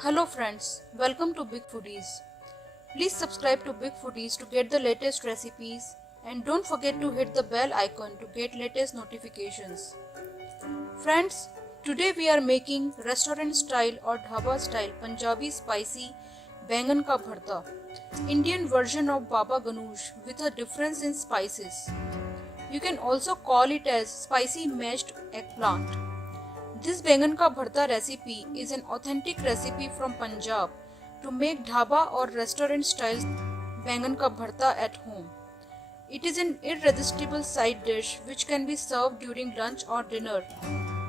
Hello friends, welcome to Big Foodies. Please subscribe to Big Foodies to get the latest recipes and don't forget to hit the bell icon to get latest notifications. Friends, today we are making restaurant style or dhaba style Punjabi spicy Bangan ka bharta, Indian version of baba ganoush with a difference in spices. You can also call it as spicy mashed eggplant. This Bangan ka bharta recipe is an authentic recipe from Punjab to make dhaba or restaurant style Bangan ka bharta at home. It is an irresistible side dish which can be served during lunch or dinner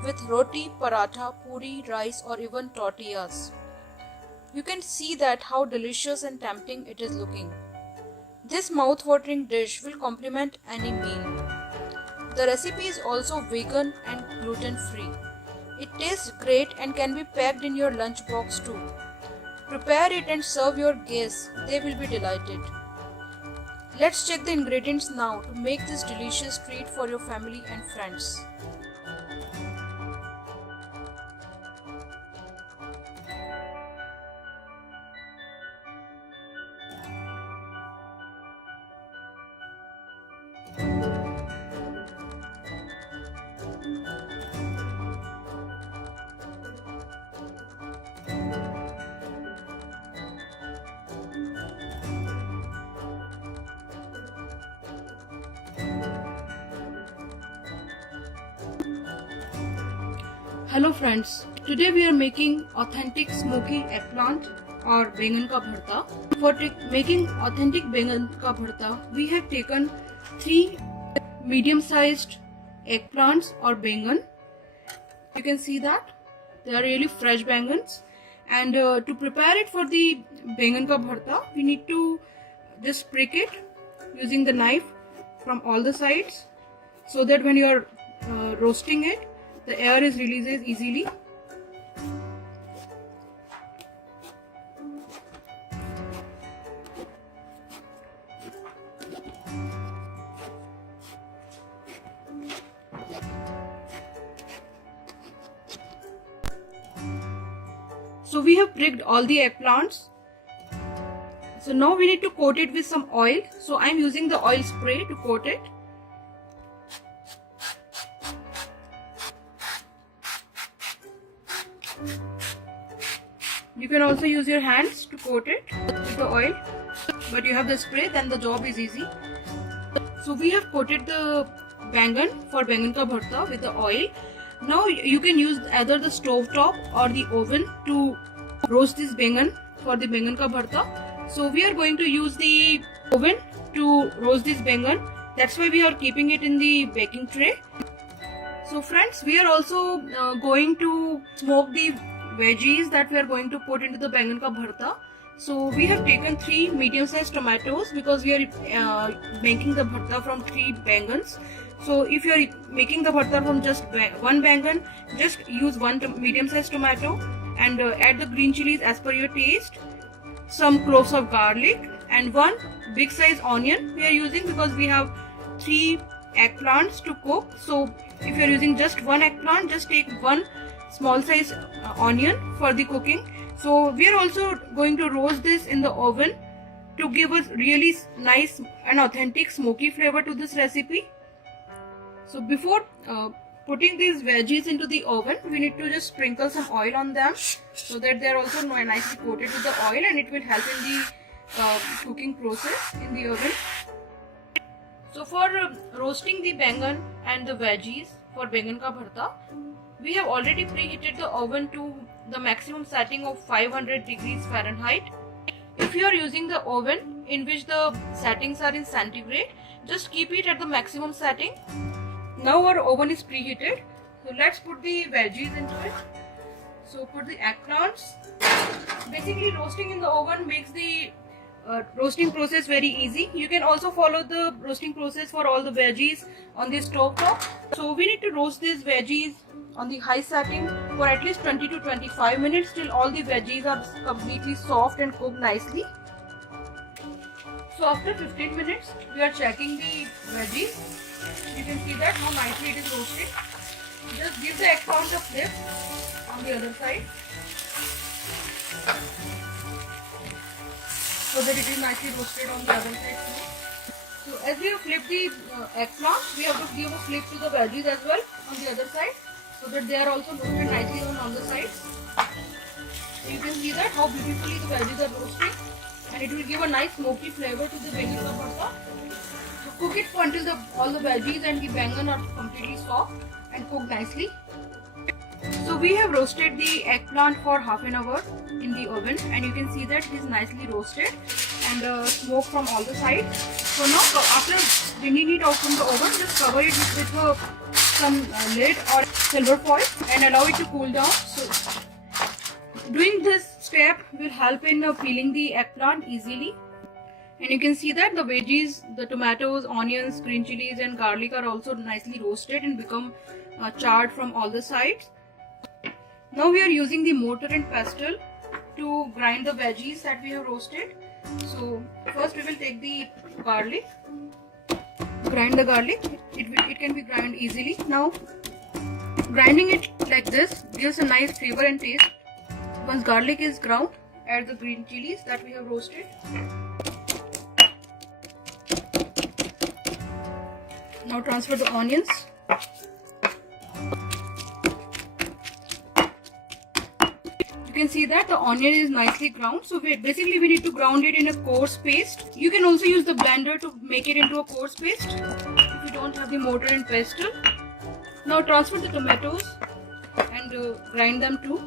with roti, paratha, puri, rice or even tortillas. You can see that how delicious and tempting it is looking. This mouth-watering dish will complement any meal. The recipe is also vegan and gluten-free. It tastes great and can be packed in your lunchbox too. Prepare it and serve your guests. They will be delighted. Let's check the ingredients now to make this delicious treat for your family and friends. Hello friends, today we are making authentic smoky eggplant or Bangan ka bharta. For making authentic Bangan ka bharta, we have taken 3 medium-sized eggplants or Bangan. You can see that they are really fresh Bangans. And to prepare it for the Bangan ka bharta, we need to just prick it using the knife from all the sides so that when you are roasting it, the air is released easily. So we have pricked all the eggplants. So now we need to coat it with some oil. So I am using the oil spray to coat it. You can also use your hands to coat it with the oil, but you have the spray, then the job is easy. So we have coated the Bangan for Bangan ka bharta with the oil. Now you can use either the stove top or the oven to roast this Bangan for the Bangan ka bharta. So we are going to use the oven to roast this Bangan. That's why we are keeping it in the baking tray. So friends, we are also going to smoke the veggies that we are going to put into the Bangan ka bharta. So we have taken 3 medium-sized tomatoes because we are making the bharta from 3 Bangans. So if you are making the bharta from just one Bangan, just use 1 medium-sized tomato and add the green chilies as per your taste, some cloves of garlic and 1 big-size onion we are using because we have 3 eggplants to cook. So if you are using just 1 eggplant, just take 1 small size onion for the cooking. So we are also going to roast this in the oven to give us really nice and authentic smoky flavor to this recipe. So before putting these veggies into the oven, we need to just sprinkle some oil on them so that they are also nicely coated with the oil and it will help in the cooking process in the oven. So for roasting the Bangan and the veggies for Bangan ka bharta, we have already preheated the oven to the maximum setting of 500 degrees Fahrenheit. If you are using the oven in which the settings are in centigrade, just keep it at the maximum setting. Now our oven is preheated. So let's put the veggies into it. So put the eggplants. Basically roasting in the oven makes the roasting process very easy. You can also follow the roasting process for all the veggies on the stove top. So we need to roast these veggies on the high setting for at least 20 to 25 minutes till all the veggies are completely soft and cooked nicely. So after 15 minutes, we are checking the veggies. You can see that how nicely it is roasted. Just give the eggplant a flip on the other side, so that it is nicely roasted on the other side too. So as we have flipped the eggplant, we have to give a flip to the veggies as well on the other side, so that they are also roasted nicely on all the sides. So you can see that how beautifully the veggies are roasting, and it will give a nice smoky flavor to the bangan ka bharta. So cook it until all the veggies and the bangan are completely soft and cooked nicely. So we have roasted the eggplant for half an hour in the oven, and you can see that it is nicely roasted and smoke from all the sides. So now after bringing it out from the oven, just cover it with some lid or silver foil and allow it to cool down. So doing this step will help in peeling the eggplant easily. And you can see that the veggies, the tomatoes, onions, green chilies and garlic are also nicely roasted and become charred from all the sides. Now we are using the mortar and pestle to grind the veggies that we have roasted. So first we will take the garlic, grind the garlic. It can be ground easily. Now grinding it like this gives a nice flavor and taste. Once garlic is ground, add the green chilies that we have roasted. Now transfer the onions. You can see that the onion is nicely ground. So basically we need to ground it in a coarse paste. You can also use the blender to make it into a coarse paste if you don't have the mortar and pestle. Now transfer the tomatoes and grind them too.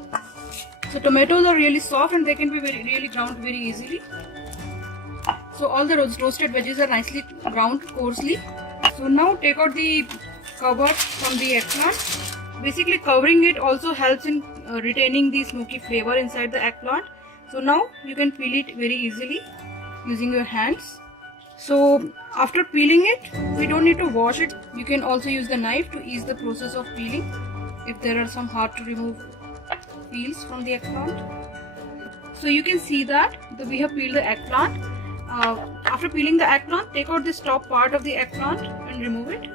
So tomatoes are really soft and they can be really ground very easily. So all the roasted veggies are nicely ground coarsely. So now take out the cover from the eggplant. Basically covering it also helps in retaining the smoky flavor inside the eggplant. So now you can peel it very easily using your hands. So after peeling it, we don't need to wash it. You can also use the knife to ease the process of peeling if there are some hard to remove peels from the eggplant. So you can see that we have peeled the eggplant. After peeling the eggplant, take out this top part of the eggplant and remove it.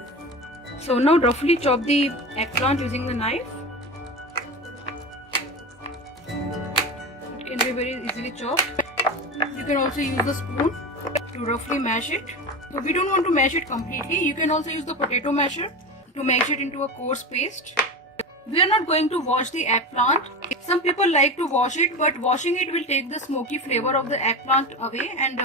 So now roughly chop the eggplant using the knife. It can be very easily chopped. You can also use the spoon to roughly mash it. So we don't want to mash it completely. You can also use the potato masher to mash it into a coarse paste. We are not going to wash the eggplant. Some people like to wash it, but washing it will take the smoky flavor of the eggplant away and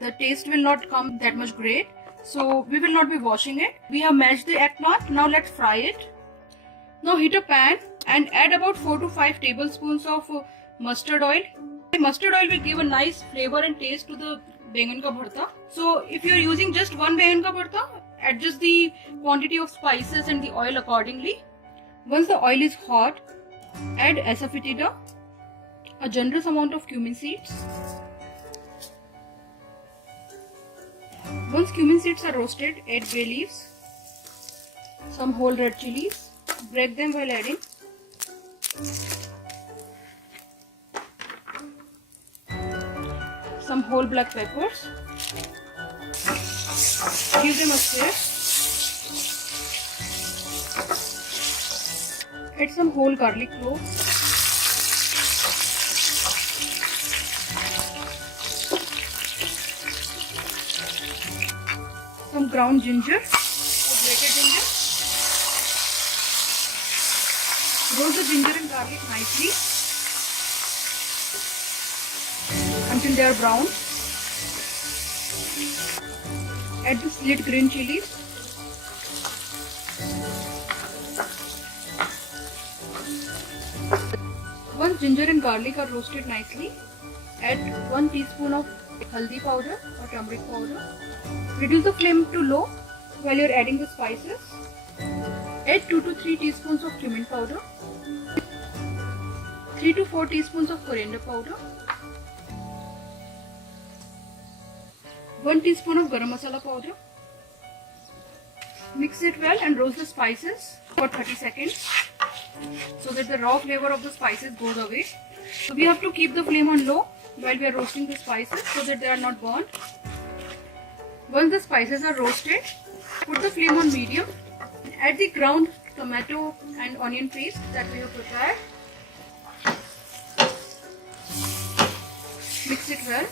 the taste will not come that much great. So we will not be washing it. We have mashed the eggplant. Now let's fry it. Now heat a pan and add about 4 to 5 tablespoons of mustard oil. The mustard oil will give a nice flavor and taste to the bangan ka bharta. So if you are using just one bangan ka bharta, adjust the quantity of spices and the oil accordingly. Once the oil is hot, add asafoetida, a generous amount of cumin seeds. Once cumin seeds are roasted, add bay leaves, some whole red chilies, break them while adding, some whole black peppers, give them a stir, add some whole garlic cloves, some ground ginger or grated ginger. Roast the ginger and garlic nicely until they are brown. Add the sliced green chilies. Once ginger and garlic are roasted nicely, add 1 teaspoon of haldi powder or turmeric powder. Reduce the flame to low while you are adding the spices. Add 2 to 3 teaspoons of cumin powder, 3 to 4 teaspoons of coriander powder, 1 teaspoon of garam masala powder. Mix it well and roast the spices for 30 seconds so that the raw flavor of the spices goes away. So we have to keep the flame on low while we are roasting the spices so that they are not burnt. Once the spices are roasted, put the flame on medium. Add the ground tomato and onion paste that we have prepared. Mix it well.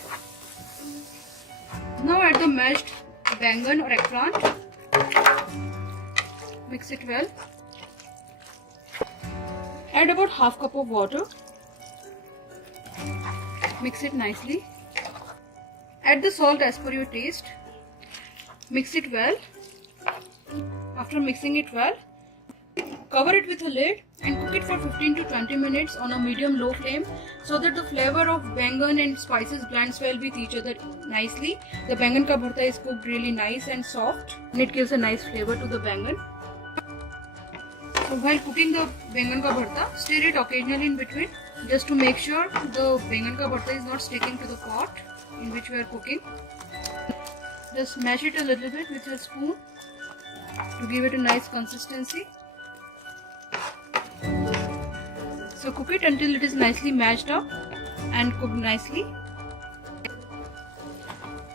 Now add the mashed bangan or eggplant. Mix it well. Add about half cup of water. Mix it nicely. Add the salt as per your taste. Mix it well. After mixing it well, cover it with a lid and cook it for 15 to 20 minutes on a medium-low flame so that the flavor of bangan and spices blends well with each other nicely. The bangan ka bharta is cooked really nice and soft and it gives a nice flavor to the bangan. So while cooking the bangan ka bharta, stir it occasionally in between just to make sure the bangan ka bharta is not sticking to the pot in which we are cooking. Just mash it a little bit with a spoon to give it a nice consistency. So cook it until it is nicely mashed up and cooked nicely.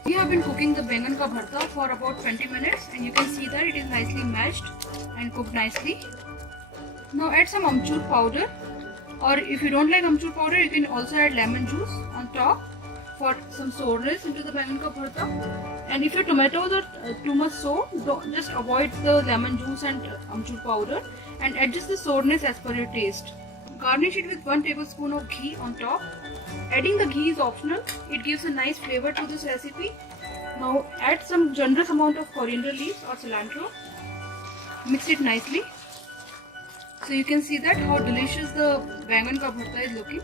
We have been cooking the bangan ka bharta for about 20 minutes and you can see that it is nicely mashed and cooked nicely. Now add some amchur powder, or if you don't like amchur powder, you can also add lemon juice on top for some sourness into the bangan ka bharta. And if your tomatoes are too much sour, just avoid the lemon juice and amchur powder and adjust the sourness as per your taste. Garnish it with 1 tablespoon of ghee on top. Adding the ghee is optional. It gives a nice flavor to this recipe. Now add some generous amount of coriander leaves or cilantro. Mix it nicely. So you can see that how delicious the bangan ka bharta is looking.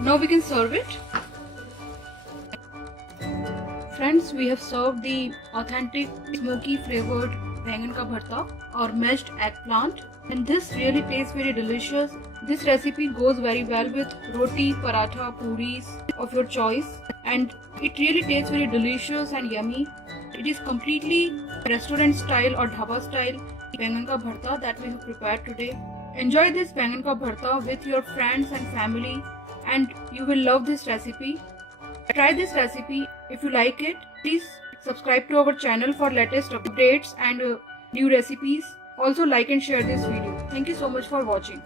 Now we can serve it. Friends, we have served the authentic smoky flavored bangan ka bharta or mashed eggplant, and this really tastes very delicious. This recipe goes very well with roti, paratha, puris of your choice, and it really tastes very delicious and yummy. It is completely restaurant style or dhaba style bangan ka bharta that we have prepared today. Enjoy this bangan ka bharta with your friends and family, and you will love this recipe. Try this recipe. If you like it, please subscribe to our channel for latest updates and new recipes. Also like and share this video. Thank you so much for watching.